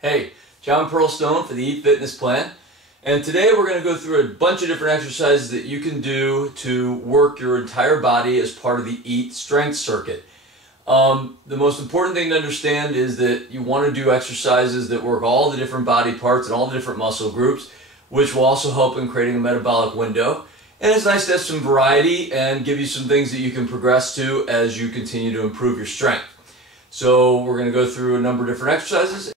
Hey, John Pearlstone for the EET Fitness Plan, and today we're going to go through a bunch of different exercises that you can do to work your entire body as part of the EET strength circuit. The most important thing to understand is that you want to do exercises that work all the different body parts and all the different muscle groups, which will also help in creating a metabolic window. And it's nice to have some variety and give you some things that you can progress to as you continue to improve your strength. So we're going to go through a number of different exercises.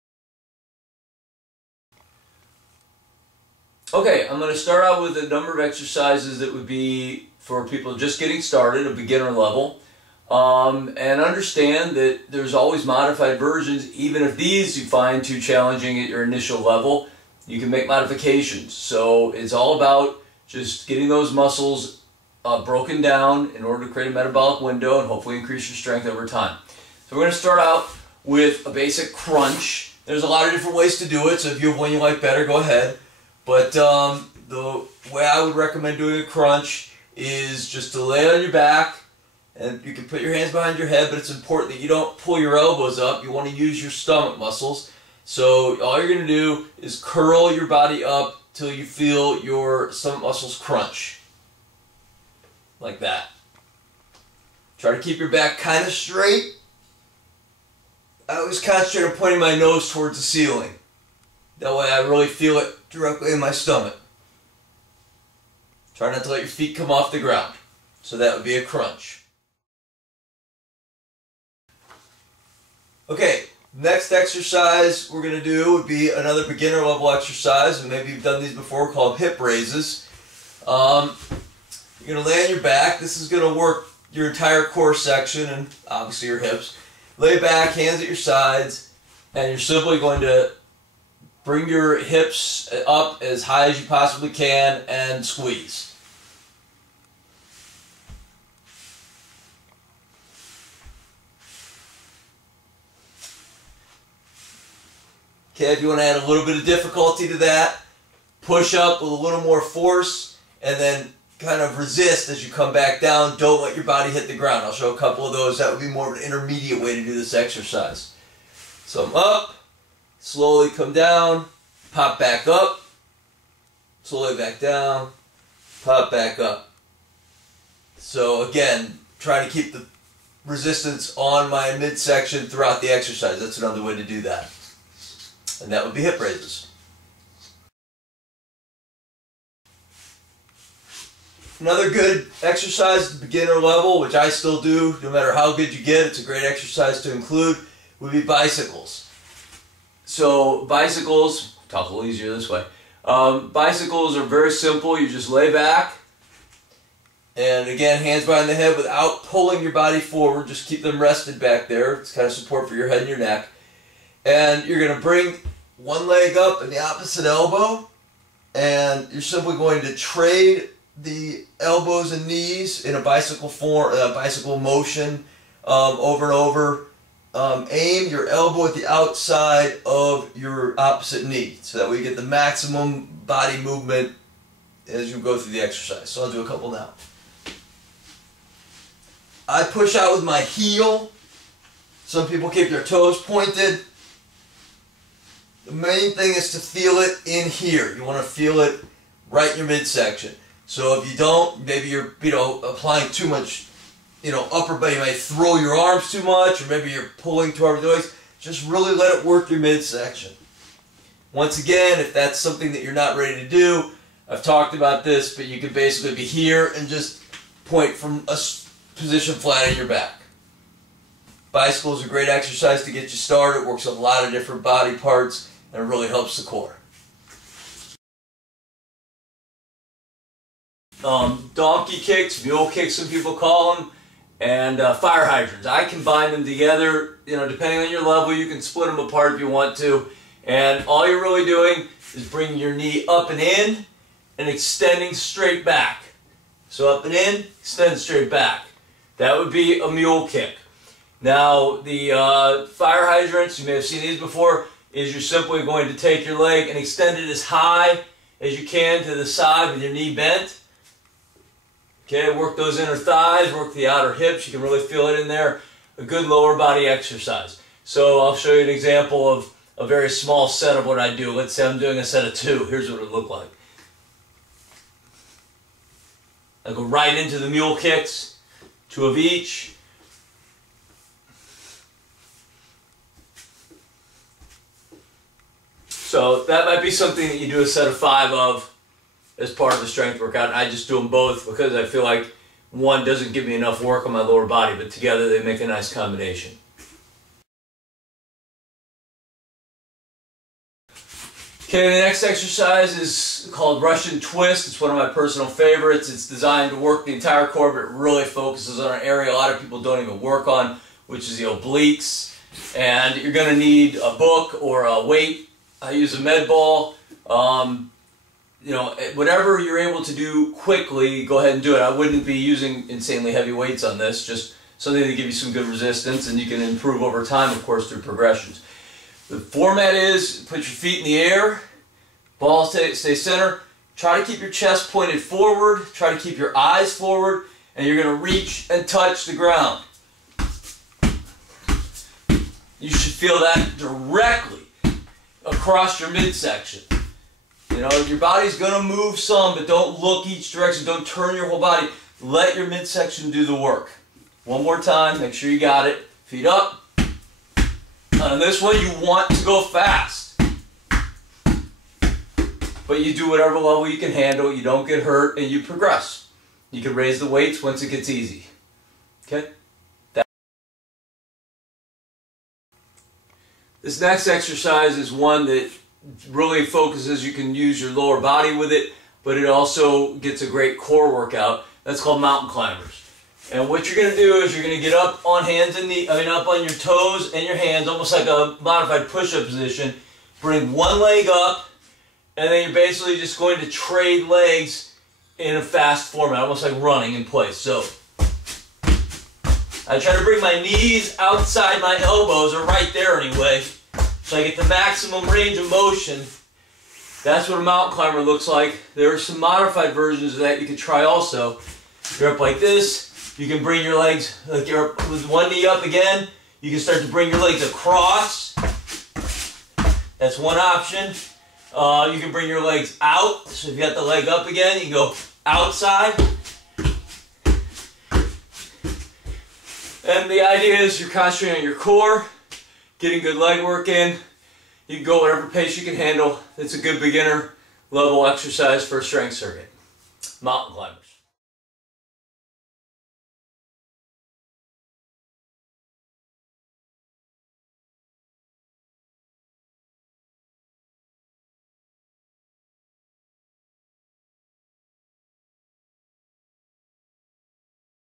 Okay, I'm going to start out with a number of exercises that would be for people just getting started, a beginner level. And understand that there's always modified versions. Even if these you find too challenging at your initial level, you can make modifications. So it's all about just getting those muscles broken down in order to create a metabolic window and hopefully increase your strength over time. So we're going to start out with a basic crunch. There's a lot of different ways to do it, so if you have one you like better, go ahead. But the way I would recommend doing a crunch is just to lay on your back, and you can put your hands behind your head, but it's important that you don't pull your elbows up. You want to use your stomach muscles. So all you're going to do is curl your body up till you feel your stomach muscles crunch. Like that. Try to keep your back kind of straight. I always concentrate on pointing my nose towards the ceiling. That way I really feel it directly in my stomach. Try not to let your feet come off the ground. So that would be a crunch. Okay, next exercise we're going to do would be another beginner level exercise, and maybe you've done these before, called hip raises. You're going to lay on your back. This is going to work your entire core section and obviously your hips. Lay back, hands at your sides, and you're simply going to bring your hips up as high as you possibly can and squeeze. Okay, if you want to add a little bit of difficulty to that, push up with a little more force and then kind of resist as you come back down. Don't let your body hit the ground. I'll show a couple of those. That would be more of an intermediate way to do this exercise. So I'm up. Slowly come down, pop back up, slowly back down, pop back up. So again, try to keep the resistance on my midsection throughout the exercise. That's another way to do that. And that would be hip raises. Another good exercise at the beginner level, which I still do, no matter how good you get, it's a great exercise to include, would be bicycles. So bicycles, talk a little easier this way. Bicycles are very simple. You just lay back, and again, hands behind the head without pulling your body forward. Just keep them rested back there. It's kind of support for your head and your neck. And you're going to bring one leg up and the opposite elbow, and you're simply going to trade the elbows and knees in a bicycle form, bicycle motion, over and over. Aim your elbow at the outside of your opposite knee so that way you get the maximum body movement as you go through the exercise. So I'll do a couple now. I push out with my heel. Some people keep their toes pointed. The main thing is to feel it in here. You want to feel it right in your midsection. So if you don't, maybe you're applying too much upper body, you might throw your arms too much, or maybe you're pulling too hard with the legs. Just really let it work your midsection. Once again, if that's something that you're not ready to do, I've talked about this, but you can basically be here and just point from a position flat on your back. Bicycle is a great exercise to get you started. It works a lot of different body parts, and it really helps the core. Donkey kicks, mule kicks, some people call them, and fire hydrants. I combine them together. Depending on your level, you can split them apart if you want to. And all you're really doing is bringing your knee up and in and extending straight back. So up and in, extend straight back. That would be a mule kick. Now, the fire hydrants, you may have seen these before, is you're simply going to take your leg and extend it as high as you can to the side with your knee bent. Okay, work those inner thighs, work the outer hips. You can really feel it in there. A good lower body exercise. So I'll show you an example of a very small set of what I do. Let's say I'm doing a set of 2. Here's what it would look like. I go right into the mule kicks, 2 of each. So that might be something that you do a set of 5 of as part of the strength workout. I just do them both because I feel like one doesn't give me enough work on my lower body, but together they make a nice combination. Okay, the next exercise is called Russian Twist. It's one of my personal favorites. It's designed to work the entire core, but it really focuses on an area a lot of people don't even work on, which is the obliques. And you're going to need a book or a weight. I use a med ball. You know, whatever you're able to do quickly, go ahead and do it. I wouldn't be using insanely heavy weights on this, just something to give you some good resistance, and you can improve over time, of course, through progressions. The format is put your feet in the air, ball stay center, try to keep your chest pointed forward, try to keep your eyes forward, and you're going to reach and touch the ground. You should feel that directly across your midsection. You know, your body's going to move some, but don't look each direction. Don't turn your whole body. Let your midsection do the work. One more time. Make sure you got it. Feet up. On this one, you want to go fast. But you do whatever level you can handle. You don't get hurt, and you progress. You can raise the weights once it gets easy. Okay? This next exercise is one that really focuses, you can use your lower body with it, but it also gets a great core workout. That's called mountain climbers. And what you're going to do is you're going to get up on hands and up on your toes and your hands, almost like a modified push-up position. Bring one leg up, and then you're basically just going to trade legs in a fast format, almost like running in place. So I try to bring my knees outside my elbows, or right there anyway, so I get the maximum range of motion. That's what a mountain climber looks like. There are some modified versions of that you can try also. You're up like this. You can bring your legs, like you're up with one knee up again. You can start to bring your legs across. That's one option. You can bring your legs out. So if you got the leg up again, you can go outside. And the idea is you're concentrating on your core, getting good leg work in. You can go whatever pace you can handle. It's a good beginner level exercise for a strength circuit. Mountain climbers.